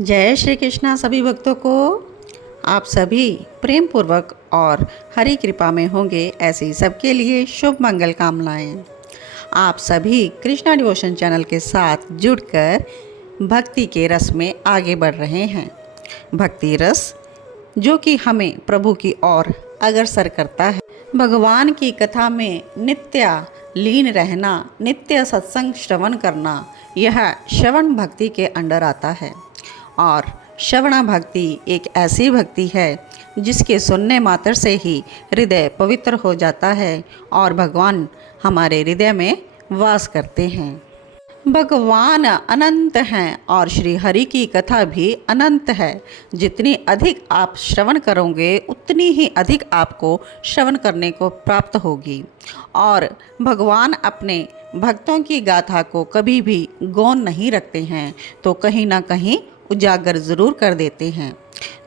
जय श्री कृष्णा सभी भक्तों को। आप सभी प्रेम पूर्वक और हरि कृपा में होंगे, ऐसी सबके लिए शुभ मंगल कामनाएं। आप सभी कृष्णा डिवोशन चैनल के साथ जुड़कर भक्ति के रस में आगे बढ़ रहे हैं। भक्ति रस जो कि हमें प्रभु की ओर अग्रसर करता है। भगवान की कथा में नित्य लीन रहना, नित्य सत्संग श्रवण करना, यह श्रवण भक्ति के अंडर आता है। और श्रवण भक्ति एक ऐसी भक्ति है जिसके सुनने मात्र से ही हृदय पवित्र हो जाता है और भगवान हमारे हृदय में वास करते हैं। भगवान अनंत हैं और श्री हरि की कथा भी अनंत है। जितनी अधिक आप श्रवण करोगे उतनी ही अधिक आपको श्रवण करने को प्राप्त होगी। और भगवान अपने भक्तों की गाथा को कभी भी गौण नहीं रखते हैं, तो कहीं ना कहीं उजागर ज़रूर कर देते हैं।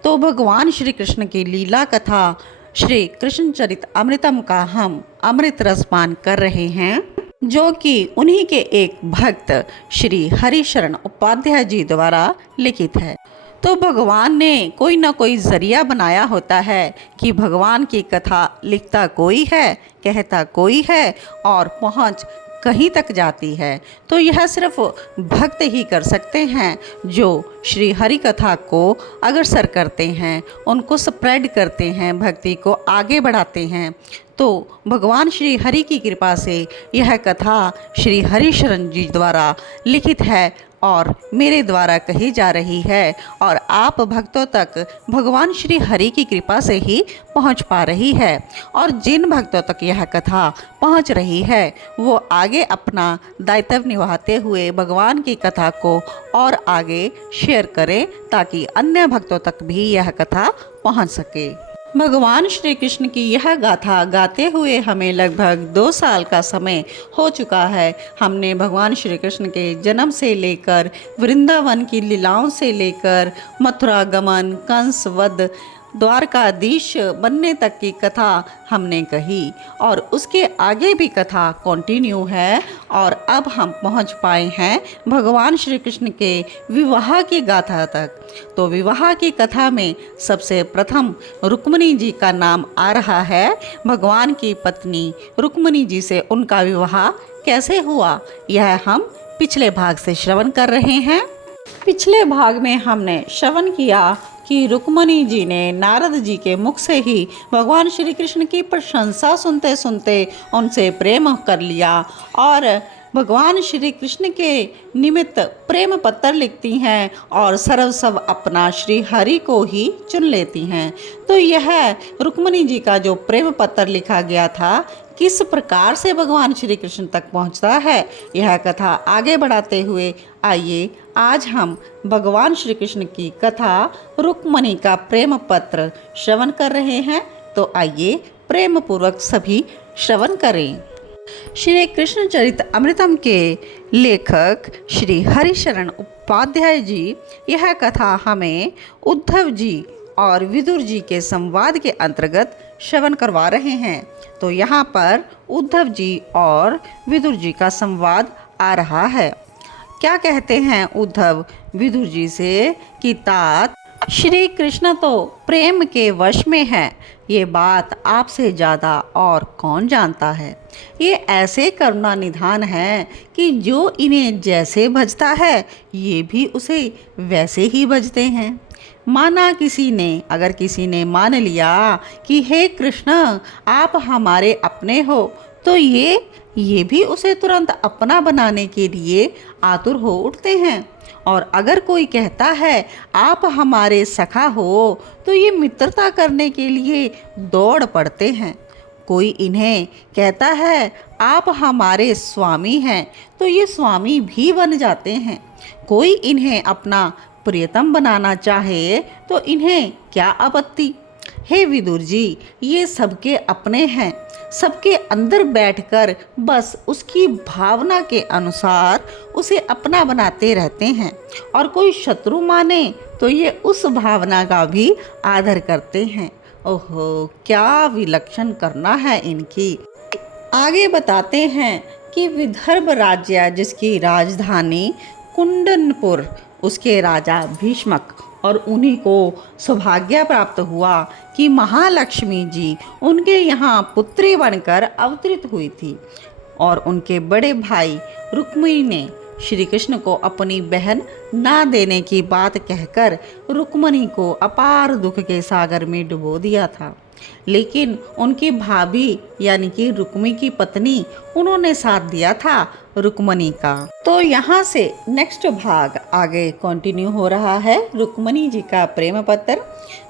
तो भगवान श्री कृष्ण की लीला कथा श्री कृष्ण चरित अमृतम का हम अमृत रसपान कर रहे हैं, जो कि उन्हीं के एक भक्त श्री हरिशरण उपाध्याय जी द्वारा लिखित है। तो भगवान ने कोई ना कोई जरिया बनाया होता है कि भगवान की कथा लिखता कोई है, कहता कोई है और पहुँच कहीं तक जाती है। तो यह सिर्फ भक्त ही कर सकते हैं, जो श्री हरि कथा को अग्रसर करते हैं, उनको स्प्रेड करते हैं, भक्ति को आगे बढ़ाते हैं। तो भगवान श्री हरि की कृपा से यह कथा श्री हरिशरण जी द्वारा लिखित है और मेरे द्वारा कही जा रही है, और आप भक्तों तक भगवान श्री हरि की कृपा से ही पहुंच पा रही है। और जिन भक्तों तक यह कथा पहुंच रही है वो आगे अपना दायित्व निभाते हुए भगवान की कथा को और आगे शेयर करें, ताकि अन्य भक्तों तक भी यह कथा पहुंच सके। भगवान श्री कृष्ण की यह गाथा गाते हुए हमें लगभग 2 साल का समय हो चुका है। हमने भगवान श्री कृष्ण के जन्म से लेकर वृंदावन की लीलाओं से लेकर मथुरा गमन, कंस वध, द्वारकाधीश बनने तक की कथा हमने कही, और उसके आगे भी कथा कंटिन्यू है। और अब हम पहुंच पाए हैं भगवान श्री कृष्ण के विवाह की गाथा तक। तो विवाह की कथा में सबसे प्रथम रुक्मिणी जी का नाम आ रहा है। भगवान की पत्नी रुक्मिणी जी से उनका विवाह कैसे हुआ, यह हम पिछले भाग से श्रवण कर रहे हैं। पिछले भाग में हमने श्रवण किया कि रुक्मिणी जी ने नारद जी के मुख से ही भगवान श्री कृष्ण की प्रशंसा सुनते सुनते उनसे प्रेम कर लिया, और भगवान श्री कृष्ण के निमित्त प्रेम पत्र लिखती हैं और सर्वस्व अपना श्री हरि को ही चुन लेती हैं। तो यह रुक्मिणी जी का जो प्रेम पत्र लिखा गया था, किस प्रकार से भगवान श्री कृष्ण तक पहुंचता है, यह कथा आगे बढ़ाते हुए आइए आज हम भगवान श्री कृष्ण की कथा रुक्मिणी का प्रेम पत्र श्रवण कर रहे हैं। तो आइए प्रेम पूर्वक सभी श्रवण करें। श्री कृष्ण चरित अमृतम के लेखक श्री हरिशरण उपाध्याय जी यह कथा हमें उद्धव जी और विदुर जी के संवाद के अंतर्गत श्रवण करवा रहे हैं। तो यहाँ पर उद्धव जी और विदुर जी का संवाद आ रहा है। क्या कहते हैं उद्धव विदुर जी से कि तात श्री कृष्ण तो प्रेम के वश में है, ये बात आपसे ज़्यादा और कौन जानता है। ये ऐसे करुणा निधान है कि जो इन्हें जैसे भजता है ये भी उसे वैसे ही भजते हैं। माना अगर किसी ने मान लिया कि हे कृष्ण आप हमारे अपने हो, तो ये भी उसे तुरंत अपना बनाने के लिए आतुर हो उठते हैं। और अगर कोई कहता है आप हमारे सखा हो, तो ये मित्रता करने के लिए दौड़ पड़ते हैं। कोई इन्हें कहता है आप हमारे स्वामी हैं, तो ये स्वामी भी बन जाते हैं। कोई इन्हें अपना प्रियतम बनाना चाहे तो इन्हें क्या आपत्ति। हे विदुर जी, ये सबके अपने हैं, सबके अंदर बैठकर बस उसकी भावना के अनुसार उसे अपना बनाते रहते हैं, और कोई शत्रु माने तो ये उस भावना का भी आदर करते हैं। ओहो, क्या विलक्षण करना है इनकी। आगे बताते हैं कि विदर्भ राज्य जिसकी राजधानी कुंदनपुर उसके राजा भीष्मक और उन्हीं को सौभाग्य प्राप्त हुआ कि महालक्ष्मी जी उनके यहाँ पुत्री बनकर अवतरित हुई थी और उनके बड़े भाई रुक्मिणी ने श्री कृष्ण को अपनी बहन ना देने की बात कहकर रुक्मिणी को अपार दुख के सागर में डुबो दिया था। लेकिन उनकी भाभी यानी कि रुक्मिणी की पत्नी उन्होंने साथ दिया था रुक्मिणी का। तो यहाँ से नेक्स्ट भाग आगे कंटिन्यू हो रहा है रुक्मिणी जी का प्रेम पत्र।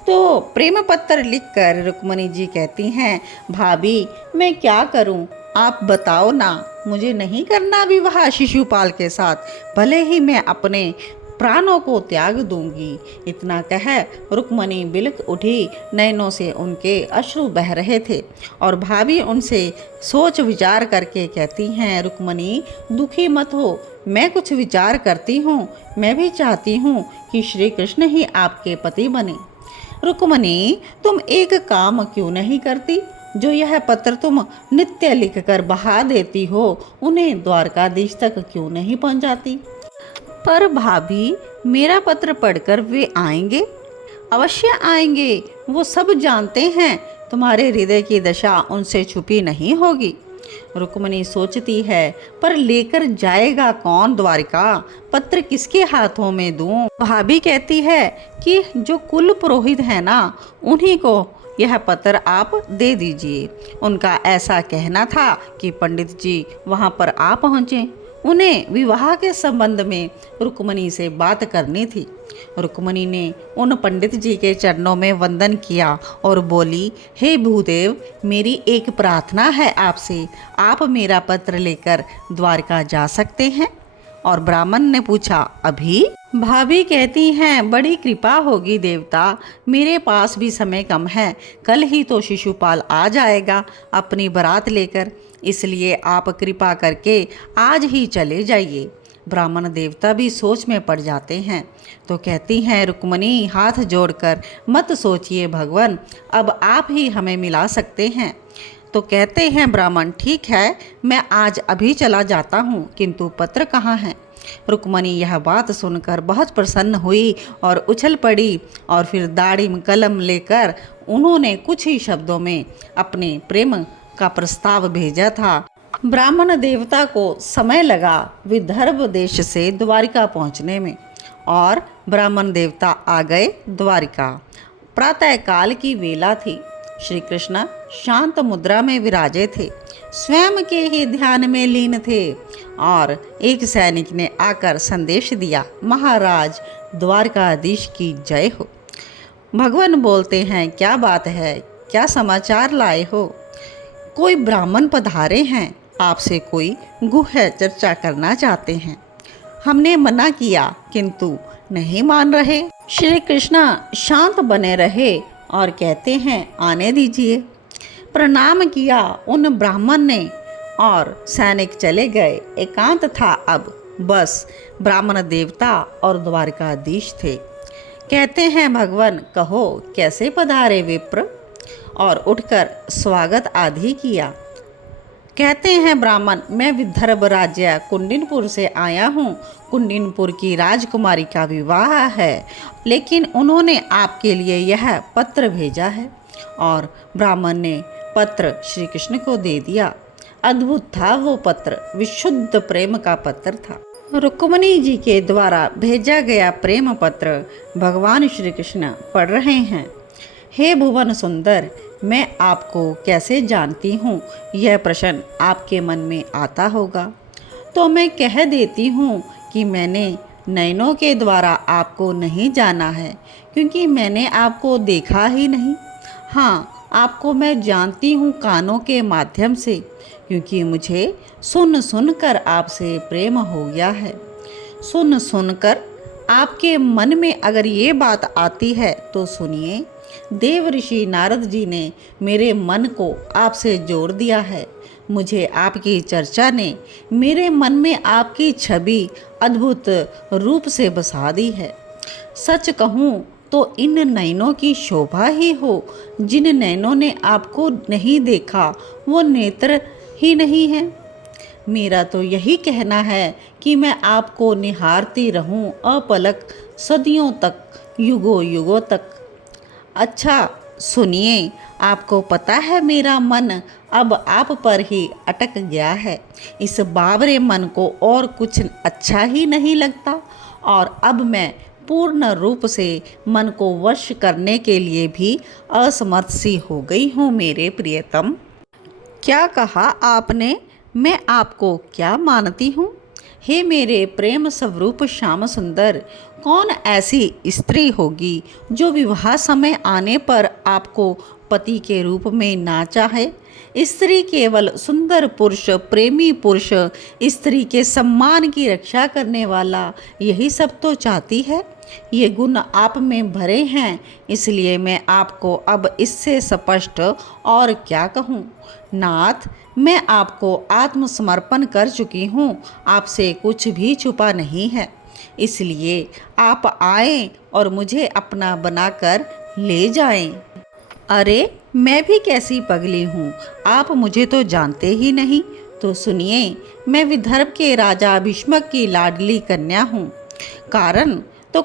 तो प्रेम पत्र लिखकर रुक्मिणी जी कहती हैं, भाभी मैं क्या करूं, आप बताओ ना, मुझे नहीं करना विवाह शिशुपाल के साथ, भले ही मैं अपने प्राणों को त्याग दूंगी। इतना कह रुक्मिणी बिलक उठी, नैनों से उनके अश्रु बह रहे थे और भाभी उनसे सोच विचार करके कहती हैं, रुक्मिणी दुखी मत हो, मैं कुछ विचार करती हूँ, मैं भी चाहती हूँ कि श्री कृष्ण ही आपके पति बने। रुक्मिणी तुम एक काम क्यों नहीं करती, जो यह पत्र तुम नित्य लिखकर बहा देती हो उन्हें द्वारकाधीश तक क्यों नहीं पहुंचाती। पर भाभी मेरा पत्र पढ़कर वे आएंगे, अवश्य आएंगे, वो सब जानते हैं तुम्हारे हृदय की दशा उनसे छुपी नहीं होगी। रुक्मिणी सोचती है, पर लेकर जाएगा कौन द्वारिका, पत्र किसके हाथों में दूं। भाभी कहती है कि जो कुल पुरोहित है ना, उन्हीं को यह पत्र आप दे दीजिए। उनका ऐसा कहना था कि पंडित जी वहां पर आ पहुँचे, उन्हें विवाह के संबंध में रुक्मिणी से बात करनी थी। रुक्मिणी ने उन पंडित जी के चरणों में वंदन किया और बोली, हे भूदेव, मेरी एक प्रार्थना है आपसे, आप मेरा पत्र लेकर द्वारका जा सकते हैं। और ब्राह्मण ने पूछा, अभी? भाभी कहती हैं, बड़ी कृपा होगी देवता, मेरे पास भी समय कम है, कल ही तो शिशुपाल आ जाएगा अपनी बारात लेकर, इसलिए आप कृपा करके आज ही चले जाइए। ब्राह्मण देवता भी सोच में पड़ जाते हैं तो कहती हैं, रुक्मिणी हाथ जोड़कर मत सोचिए भगवान, अब आप ही हमें मिला सकते हैं। तो कहते हैं ब्राह्मण, ठीक है, मैं आज अभी चला जाता हूँ, किंतु पत्र कहाँ है। रुक्मिणी यह बात सुनकर बहुत प्रसन्न हुई और उछल पड़ी और फिर दाढ़ी में कलम लेकर उन्होंने कुछ ही शब्दों में अपने प्रेम का प्रस्ताव भेजा था। ब्राह्मण देवता को समय लगा विदर्भ देश से द्वारिका पहुँचने में और ब्राह्मण देवता आ गए द्वारिका। प्रातःकाल की वेला थी। श्री कृष्ण शांत मुद्रा में विराजे थे, स्वयं के ही ध्यान में लीन थे और एक सैनिक ने आकर संदेश दिया, महाराज द्वारकाधीश की जय हो। भगवान बोलते हैं, क्या बात है, क्या समाचार लाए हो। कोई ब्राह्मण पधारे हैं, आपसे कोई गुह्य चर्चा करना चाहते हैं। हमने मना किया किंतु नहीं मान रहे। श्री कृष्ण शांत बने रहे और कहते हैं, आने दीजिए। प्रणाम किया उन ब्राह्मण ने और सैनिक चले गए। एकांत था अब, बस ब्राह्मण देवता और द्वारकाधीश थे। कहते हैं, भगवान कहो कैसे पधारे विप्र, और उठकर स्वागत आदि किया। कहते हैं ब्राह्मण, मैं विदर्भ राज्य कुंडिनपुर से आया हूँ। कुंडिनपुर की राजकुमारी का विवाह है, लेकिन उन्होंने आपके लिए यह पत्र भेजा है। और ब्राह्मण ने पत्र श्री कृष्ण को दे दिया। अद्भुत था वो पत्र, विशुद्ध प्रेम का पत्र था। रुक्मिणी जी के द्वारा भेजा गया प्रेम पत्र भगवान श्री कृष्ण पढ़ रहे हैं। हे भुवन सुंदर, मैं आपको कैसे जानती हूँ, यह प्रश्न आपके मन में आता होगा, तो मैं कह देती हूँ कि मैंने नयनों के द्वारा आपको नहीं जाना है, क्योंकि मैंने आपको देखा ही नहीं। हाँ, आपको मैं जानती हूँ कानों के माध्यम से, क्योंकि मुझे सुन सुनकर आपसे प्रेम हो गया है। सुन सुनकर आपके मन में अगर ये बात आती है तो सुनिए। देव ऋषि नारद जी ने मेरे मन को आपसे जोड़ दिया है। मुझे आपकी चर्चा ने मेरे मन में आपकी छवि अद्भुत रूप से बसा दी है। सच कहूँ तो इन नयनों की शोभा ही हो। जिन नयनों ने आपको नहीं देखा वो नेत्र ही नहीं है। मेरा तो यही कहना है कि मैं आपको निहारती रहूं अपलक सदियों तक, युगों युगों तक। अच्छा सुनिए, आपको पता है मेरा मन अब आप पर ही अटक गया है। इस बावरे मन को और कुछ अच्छा ही नहीं लगता और अब मैं पूर्ण रूप से मन को वश करने के लिए भी असमर्थ सी हो गई हूँ मेरे प्रियतम। क्या कहा आपने? मैं आपको क्या मानती हूँ? हे मेरे प्रेम स्वरूप श्याम सुंदर, कौन ऐसी स्त्री होगी जो विवाह समय आने पर आपको पति के रूप में ना चाहे? स्त्री केवल सुंदर पुरुष, प्रेमी पुरुष, स्त्री के सम्मान की रक्षा करने वाला, यही सब तो चाहती है। ये गुण आप में भरे हैं, इसलिए मैं आपको अब इससे स्पष्ट और क्या कहूँ। नाथ, मैं आपको आत्मसमर्पण कर चुकी हूँ, आपसे कुछ भी छुपा नहीं है। इसलिए आप आएं और मुझे अपना बनाकर ले जाएं। अरे मैं भी कैसी पगली हूँ, आप मुझे तो जानते ही नहीं। तो सुनिए, मैं विदर्भ के राजा भीष्मक की लाडली कन्या हूँ।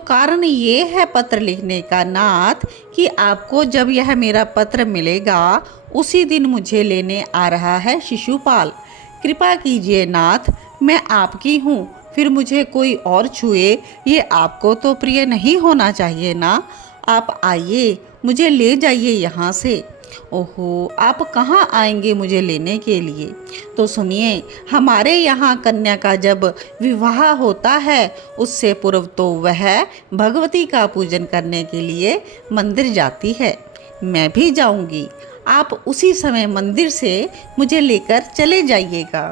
कारण ये है पत्र लिखने का नाथ कि आपको जब यह मेरा पत्र मिलेगा उसी दिन मुझे लेने आ रहा है शिशुपाल। कृपा कीजिए नाथ, मैं आपकी हूँ, फिर मुझे कोई और छुए ये आपको तो प्रिय नहीं होना चाहिए ना। आप आइए, मुझे ले जाइए यहाँ से। ओहो, आप कहाँ आएंगे मुझे लेने के लिए? तो सुनिए, हमारे यहाँ कन्या का जब विवाह होता है उससे पूर्व तो वह भगवती का पूजन करने के लिए मंदिर जाती है। मैं भी जाऊंगी, आप उसी समय मंदिर से मुझे लेकर चले जाइएगा।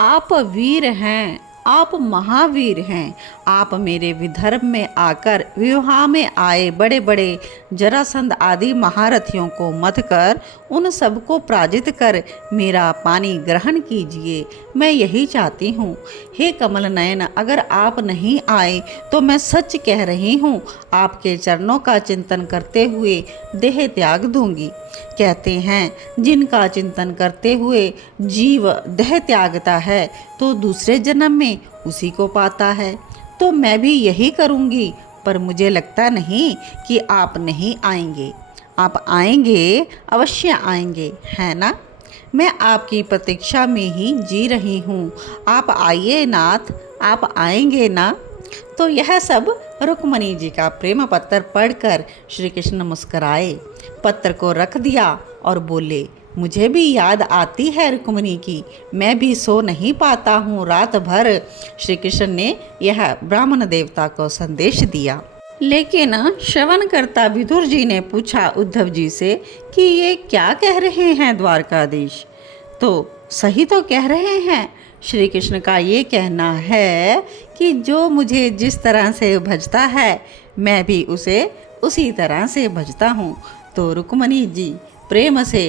आप वीर हैं, आप महावीर हैं। आप मेरे विदर्भ में आकर विवाह में आए बड़े बड़े जरासंध आदि महारथियों को मत कर उन सबको पराजित कर मेरा पानी ग्रहण कीजिए, मैं यही चाहती हूँ। हे कमल नयन, अगर आप नहीं आए तो मैं सच कह रही हूँ, आपके चरणों का चिंतन करते हुए देह त्याग दूंगी। कहते हैं जिनका चिंतन करते हुए जीव देह त्यागता है तो दूसरे जन्म में उसी को पाता है। तो मैं भी यही करूँगी, पर मुझे लगता नहीं कि आप नहीं आएंगे। आप आएंगे, अवश्य आएंगे, है ना? मैं आपकी प्रतीक्षा में ही जी रही हूँ। आप आइए नाथ, आप आएंगे ना? तो यह सब रुक्मणी जी का प्रेम पत्र पढ़कर श्री कृष्ण मुस्कराए, पत्र को रख दिया और बोले, मुझे भी याद आती है रुक्मणी की, मैं भी सो नहीं पाता हूँ रात भर। श्री कृष्ण ने यह ब्राह्मण देवता को संदेश दिया। लेकिन श्रवणकर्ता विदुर जी ने पूछा उद्धव जी से कि ये क्या कह रहे हैं द्वारकाधीश? तो सही तो कह रहे हैं। श्री कृष्ण का ये कहना है कि जो मुझे जिस तरह से भजता है मैं भी उसे उसी तरह से भजता हूँ। तो रुक्मणी जी प्रेम से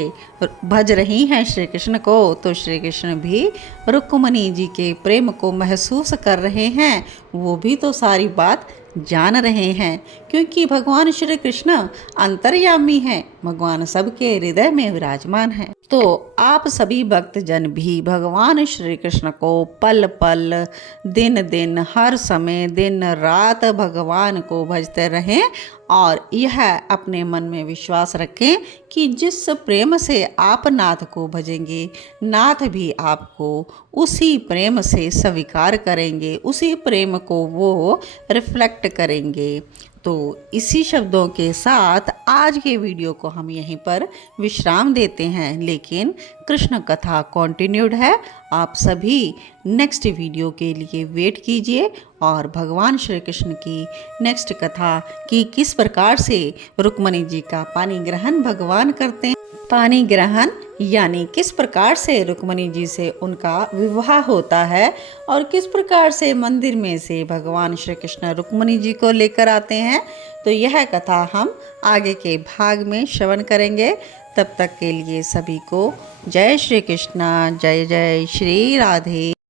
भज रही हैं श्री कृष्ण को, तो श्री कृष्ण भी रुक्मणी जी के प्रेम को महसूस कर रहे हैं। वो भी तो सारी बात जान रहे हैं, क्योंकि भगवान श्री कृष्ण अंतर्यामी हैं, भगवान सबके हृदय में विराजमान हैं। तो आप सभी भक्तजन भी भगवान श्री कृष्ण को पल पल, दिन दिन, हर समय, दिन रात भगवान को भजते रहें और यह अपने मन में विश्वास रखें कि जिस प्रेम से आप नाथ को भजेंगे, नाथ भी आपको उसी प्रेम से स्वीकार करेंगे, उसी प्रेम को वो रिफ्लेक्ट करेंगे। तो इसी शब्दों के साथ आज के वीडियो को हम यहीं पर विश्राम देते हैं, लेकिन कृष्ण कथा कंटिन्यूड है। आप सभी नेक्स्ट वीडियो के लिए वेट कीजिए और भगवान श्री कृष्ण की नेक्स्ट कथा कि किस प्रकार से रुक्मणी जी का पानी ग्रहण भगवान करते हैं, पानी ग्रहण यानी किस प्रकार से रुक्मणी जी से उनका विवाह होता है और किस प्रकार से मंदिर में से भगवान श्री कृष्ण रुक्मणी जी को लेकर आते हैं। तो यह कथा हम आगे के भाग में श्रवण करेंगे। तब तक के लिए सभी को जय श्री कृष्ण, जय जय श्री राधे।